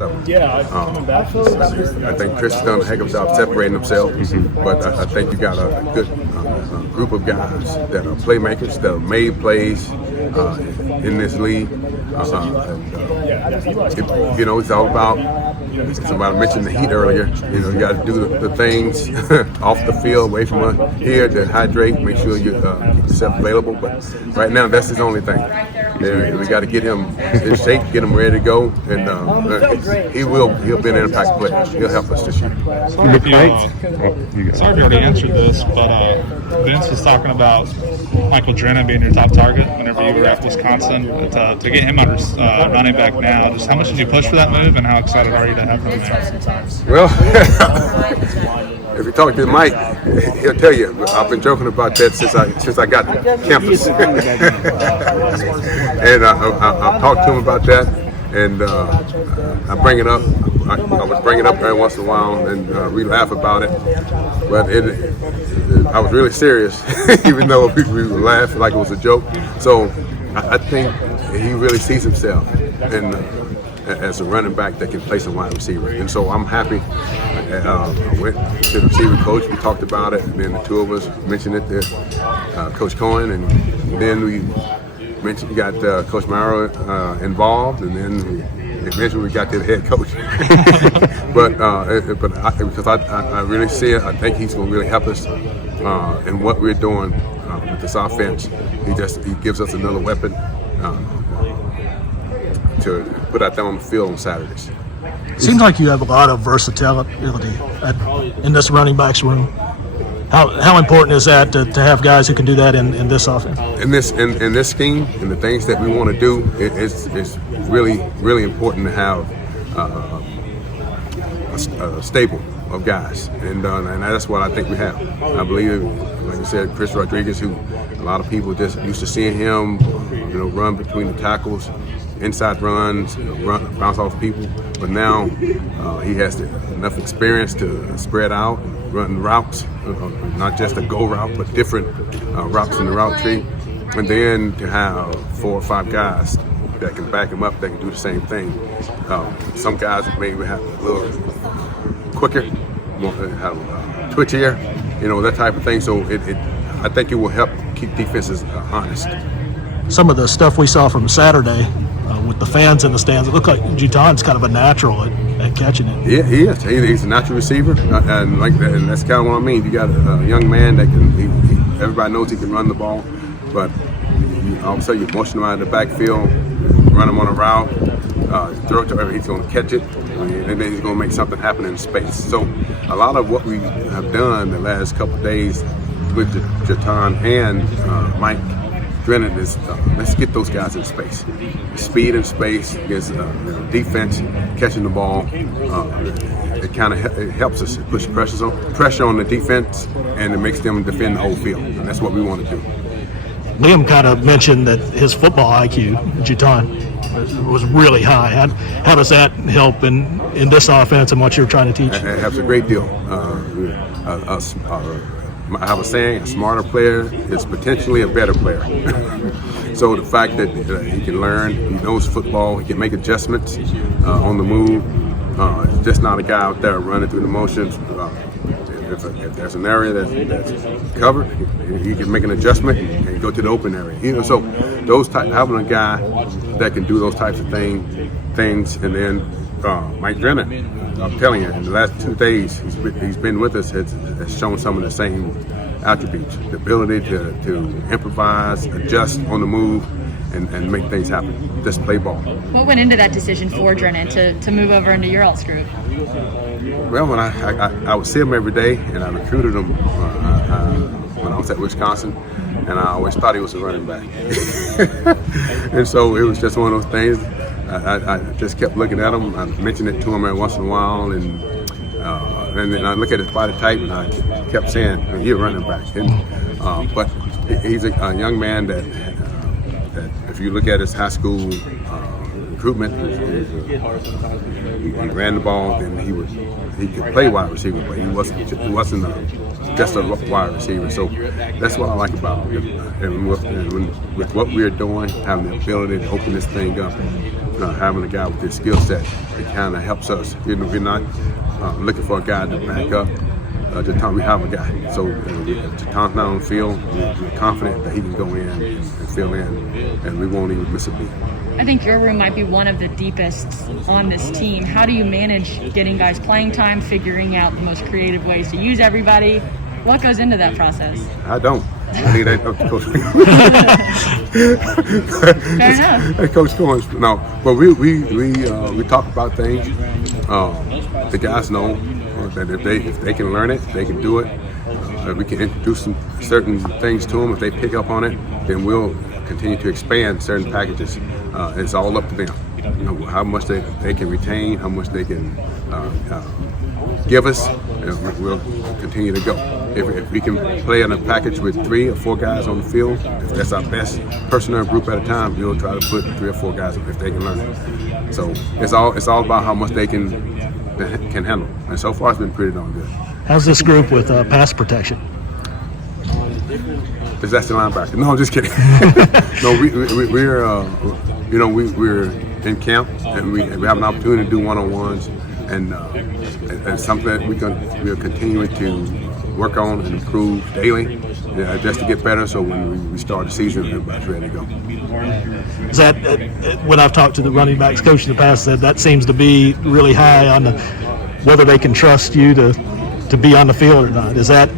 I think Chris has done a heck of a job separating himself, but I think you got a good group of guys that are playmakers, that have made plays in this league. It's all about, somebody mentioned the heat earlier, you got to do the things off the field, away from here, to hydrate, make sure you keep yourself available. But right now, that's his only thing. We got to get him in shape, get him ready to go, and he'll be an impact player. He'll help us this year. Sorry if you already answered this, but Vince was talking about Michael Drennan being your top target whenever you were at Wisconsin. To get him out running back now, just how much did you push for that move, and how excited are you to have him there? Well, if you talk to Mike, he'll tell you. I've been joking about that since I got to campus, and I've talked to him about that, and I bring it up. I would bring it up every once in a while, and we laugh about it. But I was really serious, even though we would laugh like it was a joke. So I think he really sees himself as a running back that can play some wide receiver. And so I'm happy. I went to the receiver coach, we talked about it, and then the two of us mentioned it to Coach Cohen, and then we got Coach Mara involved, and then eventually we got to the head coach. Because I really see it, I think he's going to really help us in what we're doing with this offense. He gives us another weapon to put out there on the field on Saturdays. Seems like you have a lot of versatility in this running backs room. How important is that to have guys who can do that in this offense? In this scheme, and the things that we want to do, it's really, really important to have a stable of guys, and that's what I think we have. I believe, like I said, Chris Rodriguez, who a lot of people just used to seeing him, run between the tackles, inside runs, bounce off people. But now he has enough experience to spread out, run routes, not just a go route, but different routes in the route tree. And then to have 4 or 5 guys that can back him up, that can do the same thing. Some guys maybe have a little quicker, have twitchier, that type of thing. So I think it will help keep defenses honest. Some of the stuff we saw from Saturday with the fans in the stands, it looked like Juton's kind of a natural at catching it. Yeah, he is. He's a natural receiver, and that's kind of what I mean. You got a young man that can. Everybody knows he can run the ball, but all of a sudden you motion him out of the backfield, run him on a route, throw it to him, he's going to catch it, and then he's going to make something happen in space. So a lot of what we have done the last couple of days with Juton and Mike Drennan is let's get those guys in space. Speed in space against defense, catching the ball. It kind of helps us push pressure on the defense, and it makes them defend the whole field. And that's what we want to do. Liam kind of mentioned that his football IQ, Juton, was really high. How does that help in this offense and what you're trying to teach? It helps a great deal. I have a saying, a smarter player is potentially a better player. So the fact that he can learn, he knows football, he can make adjustments on the move. It's just not a guy out there running through the motions. If there's an area that's covered, he can make an adjustment and go to the open area. So having a guy that can do those types of things, and then Mike Drennan, I'm telling you, in the last 2 days he's been with us, has shown some of the same attributes: the ability to improvise, adjust on the move, and make things happen. Just play ball. What went into that decision for Drennan to move over into your all's group? Well, when I would see him every day, and I recruited him when I was at Wisconsin, and I always thought he was a running back. And so it was just one of those things. I just kept looking at him. I mentioned it to him every once in a while, and then I look at his body type, and I kept saying, "You're a running back." But he's a young man that if you look at his high school recruitment, he ran the ball, and he could play wide receiver, but he wasn't just a wide receiver. So that's what I like about him. And with what we're doing, having the ability to open this thing up, having a guy with this skill set, it kind of helps us. You know, we're not looking for a guy to back up. The time we have a guy, so the time's not on the field, we're confident that he can go in and fill in, and we won't even miss a beat. I think your room might be one of the deepest on this team. How do you manage getting guys playing time, figuring out the most creative ways to use everybody? What goes into that process? I don't. I think that's up to Coach. Fair enough. Hey, Coach Cohen. No, but we talk about things. The guys know that if they can learn it, they can do it. We can introduce some certain things to them. If they pick up on it, then we'll continue to expand certain packages. It's all up to them. You know, how much they can retain, how much they can give us, we'll continue to go. If we can play in a package with 3 or 4 guys on the field, if that's our best personnel group at a time, we'll try to put 3 or 4 guys if they can learn it. So it's all about how much they can handle. And so far, it's been pretty darn good. How's this group with pass protection? That's the linebacker. No, I'm just kidding. No, we're in camp and we have an opportunity to do one-on-ones, and it's something that we're continuing to work on and improve daily, just to get better. So when we start the season, everybody's ready to go. Is that when I've talked to the running backs coach in the past, that seems to be really high on whether they can trust you to be on the field or not. Is that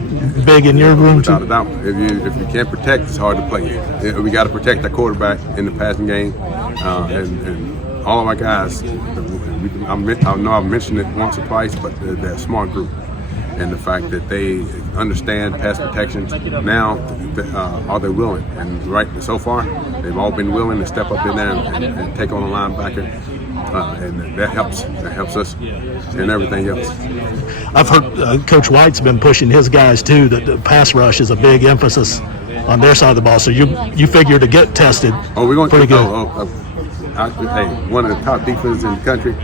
big in your room too? Without a doubt. If you can't protect, it's hard to play. We got to protect the quarterback in the passing game, and all of our guys. I know I've mentioned it once or twice, but they're a smart group, and the fact that they understand pass protection now, are they willing? And right so far, they've all been willing to step up in there and take on a linebacker. And that helps. That helps us and everything else. I've heard Coach White's been pushing his guys too. That the pass rush is a big emphasis on their side of the ball. So you figure to get tested. Oh, we're going pretty to good. Hey, one of the top defenses in the country.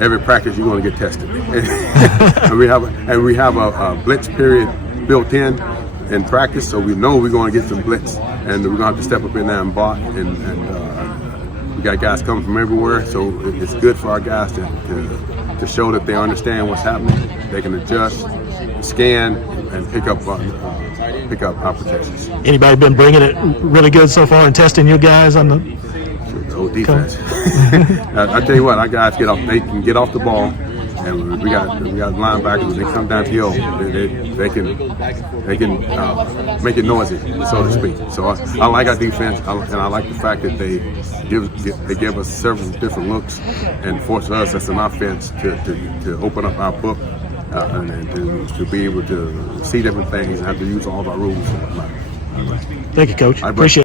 Every practice you're going to get tested, and we have a blitz period built in practice, so we know we're going to get some blitz, and we're going to have to step up in there and block, and we got guys coming from everywhere, so it's good for our guys to show that they understand what's happening. They can adjust, scan, and pick up our protections. Anybody been bringing it really good so far and testing you guys on the defense? I tell you what, our guys they can get off the ball, and we got linebackers. When they come downhill, they can make it noisy, so to speak. So I like our defense, and I like the fact that they give us several different looks and force us as an offense to open up our book and to be able to see different things and have to use all of our rules. Thank you, Coach. I appreciate it.